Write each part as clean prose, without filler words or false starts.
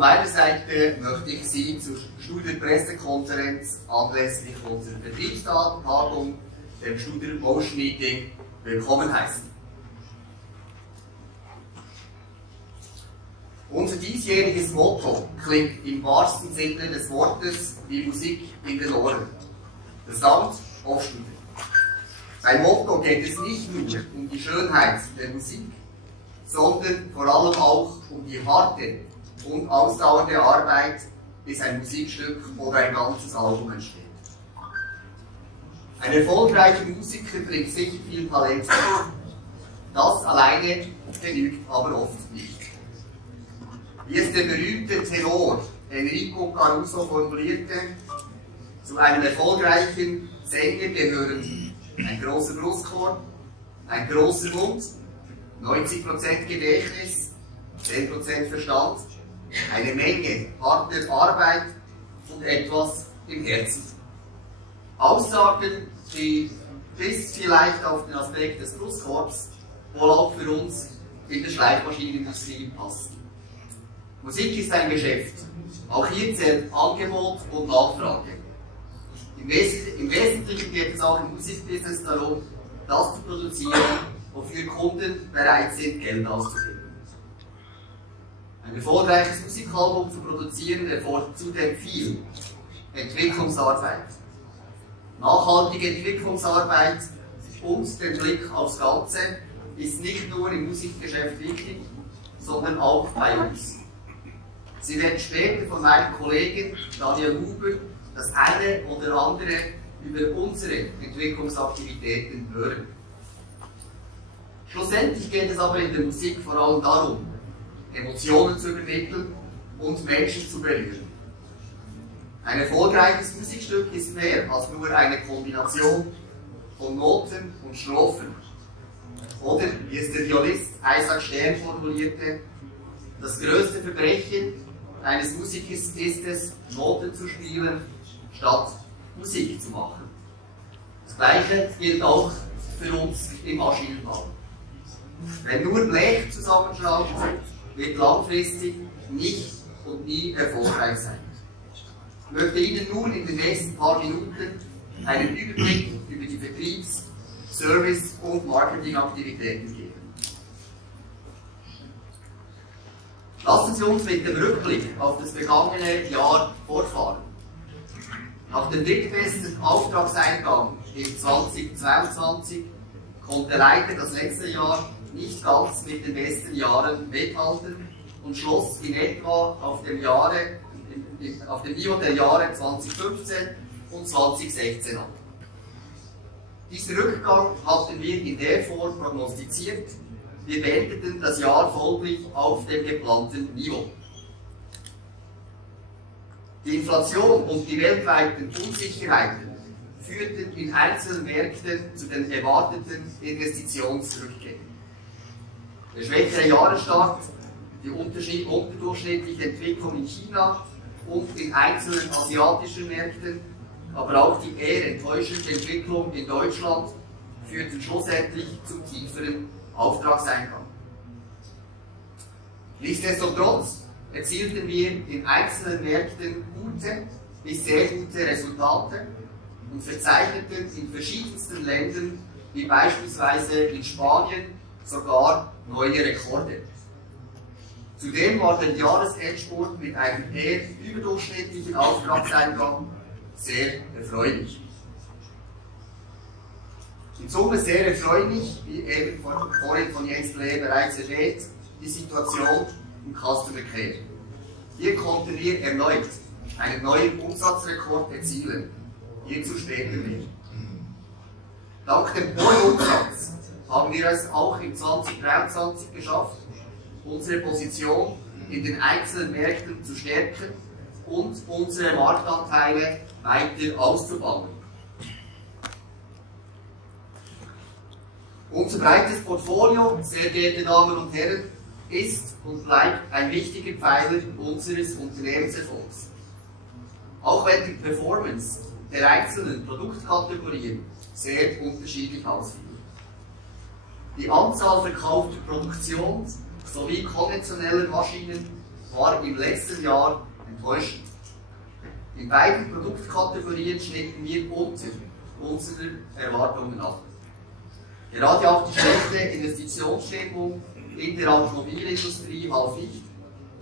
meiner Seite möchte ich Sie zur Studer-Pressekonferenz anlässlich unserer Betriebstagung, dem Studer Motion Meeting, willkommen heißen. Unser diesjähriges Motto klingt im wahrsten Sinne des Wortes wie Musik in den Ohren. The Sound of Studer. Beim Motto geht es nicht nur um die Schönheit der Musik, sondern vor allem auch um die harte und ausdauernde Arbeit, bis ein Musikstück oder ein ganzes Album entsteht. Ein erfolgreicher Musiker bringt sicher viel Talent mit. Das alleine genügt aber oft nicht. Wie es der berühmte Tenor Enrico Caruso formulierte, zu einem erfolgreichen Sänger gehören ein großer Brustkorb, ein großer Mund, 90% Gedächtnis, 10% Verstand, eine Menge harter Arbeit und etwas im Herzen. Aussagen, die bis vielleicht auf den Aspekt des Brustkorbs wohl auch für uns in der Schleifmaschinenindustrie passen. Musik ist ein Geschäft. Auch hier zählt Angebot und Nachfrage. Im Wesentlichen geht es auch im Musikbusiness darum, das zu produzieren, wofür Kunden bereit sind, Geld auszugeben. Ein erfolgreiches Musikalbum zu produzieren erfordert zudem viel Entwicklungsarbeit. Nachhaltige Entwicklungsarbeit und den Blick aufs Ganze ist nicht nur im Musikgeschäft wichtig, sondern auch bei uns. Sie werden später von meinem Kollegen Daniel Huber das eine oder andere über unsere Entwicklungsaktivitäten hören. Schlussendlich geht es aber in der Musik vor allem darum, Emotionen zu übermitteln und Menschen zu berühren. Ein erfolgreiches Musikstück ist mehr als nur eine Kombination von Noten und Strophen. Oder, wie es der Violist Isaac Stern formulierte, das größte Verbrechen eines Musikers ist es, Noten zu spielen, statt Musik zu machen. Das Gleiche gilt auch für uns im Maschinenbau. Wenn nur Blech zusammenschraubt, wird langfristig nicht und nie erfolgreich sein. Ich möchte Ihnen nun in den nächsten paar Minuten einen Überblick über die Vertriebs-, Service- und Marketingaktivitäten geben. Lassen Sie uns mit dem Rückblick auf das vergangene Jahr fortfahren. Nach dem drittbesten Auftragseingang im 2022 konnte leider das letzte Jahr nicht ganz mit den besten Jahren mithalten und schloss in etwa auf dem Niveau der Jahre 2015 und 2016 an. Diesen Rückgang hatten wir in der Form prognostiziert. Wir beendeten das Jahr folglich auf dem geplanten Niveau. Die Inflation und die weltweiten Unsicherheiten führten in einzelnen Märkten zu den erwarteten Investitionsrückgängen. Der schwächere Jahresstart, die unterdurchschnittliche Entwicklung in China und in einzelnen asiatischen Märkten, aber auch die eher enttäuschende Entwicklung in Deutschland führten schlussendlich zum tieferen Auftragseingang. Nichtsdestotrotz erzielten wir in einzelnen Märkten gute bis sehr gute Resultate und verzeichneten in verschiedensten Ländern, wie beispielsweise in Spanien, sogar neue Rekorde. Zudem war der Jahresendspurt mit einem eher überdurchschnittlichen Auftragseingang sehr erfreulich. In Summe sehr erfreulich, wie eben vorhin von Jens Blair bereits erwähnt, die Situation im Customer Care. Hier konnten wir erneut einen neuen Umsatzrekord erzielen. Hierzu später mehr. Dank dem hohen Umsatz haben wir es auch im 2023 geschafft, unsere Position in den einzelnen Märkten zu stärken und unsere Marktanteile weiter auszubauen. Unser breites Portfolio, sehr geehrte Damen und Herren, ist und bleibt ein wichtiger Pfeiler unseres Unternehmenserfolgs. Auch wenn die Performance der einzelnen Produktkategorien sehr unterschiedlich ausfiel. Die Anzahl verkaufter Produktions- sowie konventioneller Maschinen war im letzten Jahr enttäuschend. In beiden Produktkategorien schnitten wir unter unseren Erwartungen ab. Gerade auch die schlechte Investitionsstimmung in der Automobilindustrie half nicht,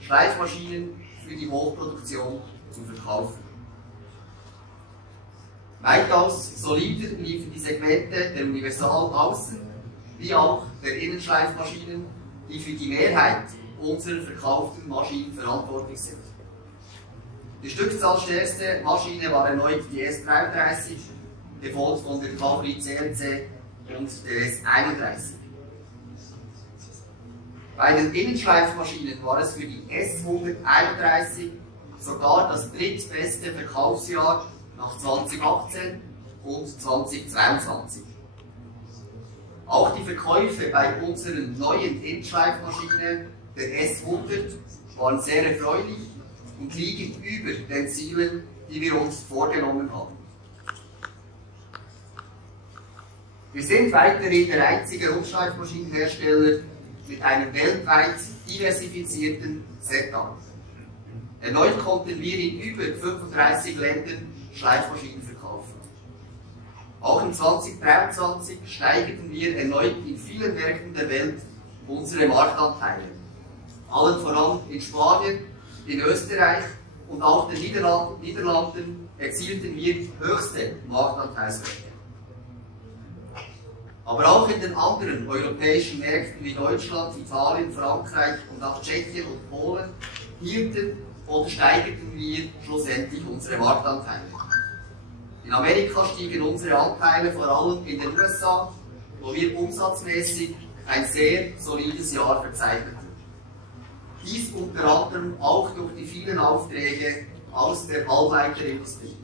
Schleifmaschinen für die Hochproduktion zu verkaufen. Weitaus solider liefen die Segmente der Universal-Außen wie auch der Innenschleifmaschinen, die für die Mehrheit unserer verkauften Maschinen verantwortlich sind. Die stückzahlstärkste Maschine war erneut die S33, gefolgt von der Favorit CNC und der S31. Bei den Innenschleifmaschinen war es für die S131 sogar das drittbeste Verkaufsjahr nach 2018 und 2022. Auch die Verkäufe bei unseren neuen Innenschleifmaschinen, der S100, waren sehr erfreulich und liegen über den Zielen, die wir uns vorgenommen haben. Wir sind weiterhin der einzige Rundschleifmaschinenhersteller mit einem weltweit diversifizierten Setup. Erneut konnten wir in über 35 Ländern Schleifmaschinen verkaufen. Auch in 2023 steigerten wir erneut in vielen Märkten der Welt unsere Marktanteile. Allen voran in Spanien, in Österreich und auch den Niederlanden erzielten wir höchste Marktanteilswerte. Aber auch in den anderen europäischen Märkten wie Deutschland, Italien, Frankreich und auch Tschechien und Polen hielten oder steigerten wir schlussendlich unsere Marktanteile. In Amerika stiegen unsere Anteile vor allem in den USA, wo wir umsatzmäßig ein sehr solides Jahr verzeichneten. Dies unter anderem auch durch die vielen Aufträge aus der Halbleiterindustrie.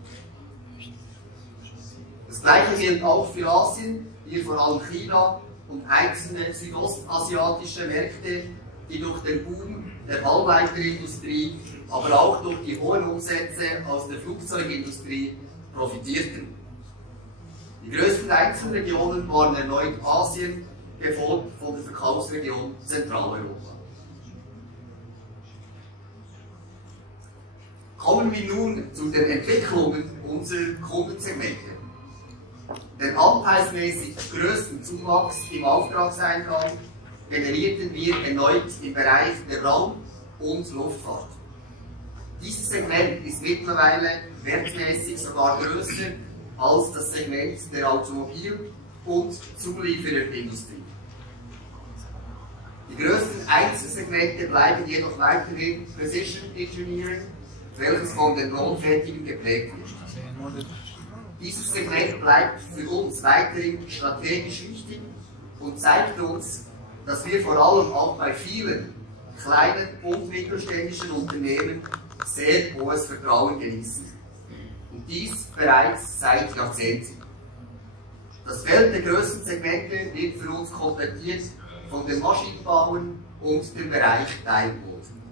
Das Gleiche gilt auch für Asien, hier vor allem China und einzelne südostasiatische Märkte, die durch den Boom der Halbleiterindustrie, aber auch durch die hohen Umsätze aus der Flugzeugindustrie profitierten. Die größten Einzelregionen waren erneut Asien, gefolgt von der Verkaufsregion Zentraleuropa. Kommen wir nun zu den Entwicklungen unserer Kundensegmente. Den anteilsmäßig größten Zuwachs im Auftragseingang generierten wir erneut im Bereich der Raum- und Luftfahrt. Dieses Segment ist mittlerweile wertmäßig sogar größer als das Segment der Automobil- und Zuliefererindustrie. Die größten Einzelsegmente bleiben jedoch weiterhin Precision Engineering, welches von den Lohnfertigen geprägt ist. Dieses Segment bleibt für uns weiterhin strategisch wichtig und zeigt uns, dass wir vor allem auch bei vielen kleinen und mittelständischen Unternehmen sehr hohes Vertrauen genießen. Und dies bereits seit Jahrzehnten. Das Feld der größten Segmente wird für uns komplettiert von den Maschinenbauern und dem Bereich Teilboden.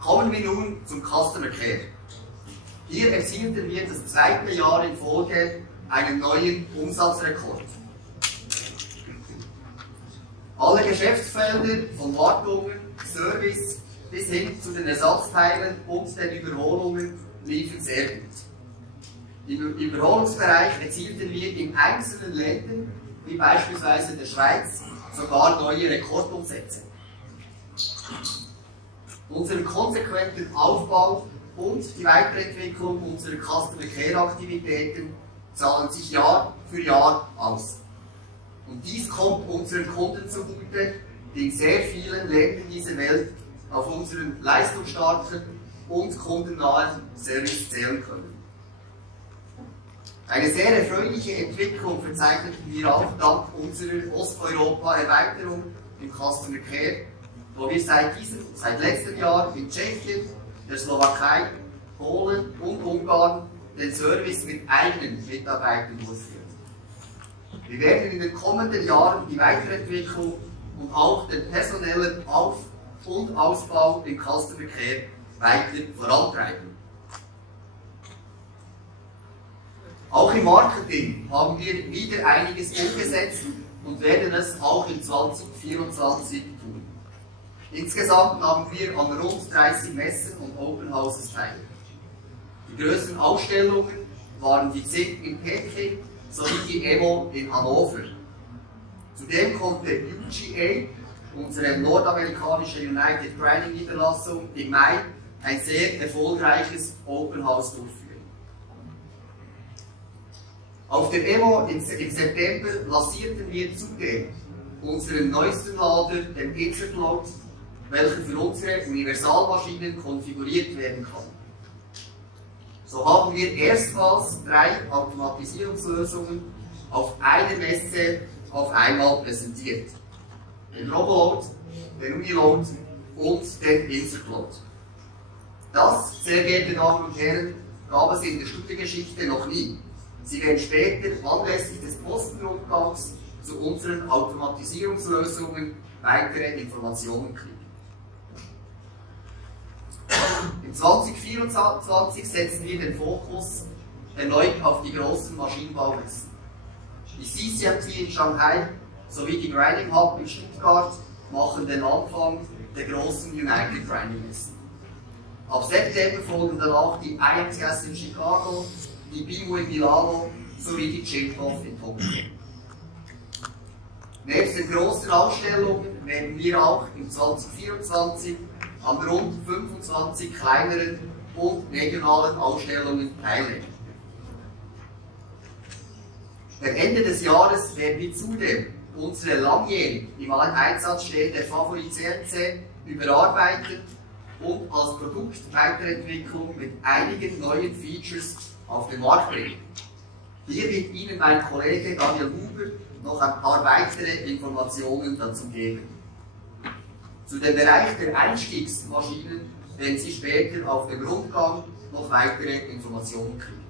Kommen wir nun zum Customer Care. Hier erzielten wir das zweite Jahr in Folge einen neuen Umsatzrekord. Alle Geschäftsfelder von Wartungen, Service bis hin zu den Ersatzteilen und den Überholungen liefen sehr gut. Im Überholungsbereich erzielten wir in einzelnen Ländern, wie beispielsweise der Schweiz, sogar neue Rekordumsätze. Unseren konsequenten Aufbau und die Weiterentwicklung unserer Customer Care Aktivitäten zahlen sich Jahr für Jahr aus. Und dies kommt unseren Kunden zugute, die in sehr vielen Ländern dieser Welt auf unseren leistungsstarken und kundennahen Service zählen können. Eine sehr erfreuliche Entwicklung verzeichneten wir auch dank unserer Osteuropa-Erweiterung im Customer Care, wo wir seit letztem Jahr in Tschechien, der Slowakei, Polen und Ungarn den Service mit eigenen Mitarbeitern durchführen. Wir werden in den kommenden Jahren die Weiterentwicklung und auch den personellen Auf- und Ausbau im Customer Care weiter vorantreiben. Auch im Marketing haben wir wieder einiges umgesetzt und werden es auch in 2024 tun. Insgesamt nahmen wir an rund 30 Messen und Open Houses teil. Die größten Ausstellungen waren die ZIP in Peking sowie die EMO in Hannover. Zudem konnte UGA, unsere nordamerikanische United Grinding Niederlassung, im Mai ein sehr erfolgreiches Open House durchführen. Auf der EMO im September lancierten wir zudem unseren neuesten Lader, den Interfloat, welcher für unsere Universalmaschinen konfiguriert werden kann. So haben wir erstmals 3 Automatisierungslösungen auf einer Messe auf einmal präsentiert. Den Roboload, den Uniload und den Interfloat. Das, sehr geehrte Damen und Herren, gab es in der Studiengeschichte noch nie. Sie werden später anlässlich des Postenrundgangs zu unseren Automatisierungslösungen weitere Informationen kriegen. Im 2024 setzen wir den Fokus erneut auf die großen Maschinenbaumessen. Die CCMT in Shanghai sowie die Grinding Hub in Stuttgart machen den Anfang der großen United Grinding Messen. Ab September folgen danach die IMTS in Chicago, die BIMO in Milano sowie die Chilthoff in Tokio. Nebst den großen Ausstellungen werden wir auch im 2024 an rund 25 kleineren und regionalen Ausstellungen teilnehmen. Per Ende des Jahres werden wir zudem unsere langjährig im Einsatz stehende Favorit CNC überarbeiten und als Produktweiterentwicklung mit einigen neuen Features auf den Markt bringen. Hier wird Ihnen mein Kollege Daniel Huber noch ein paar weitere Informationen dazu geben. Zu dem Bereich der Einstiegsmaschinen werden Sie später auf dem Rundgang noch weitere Informationen kriegen.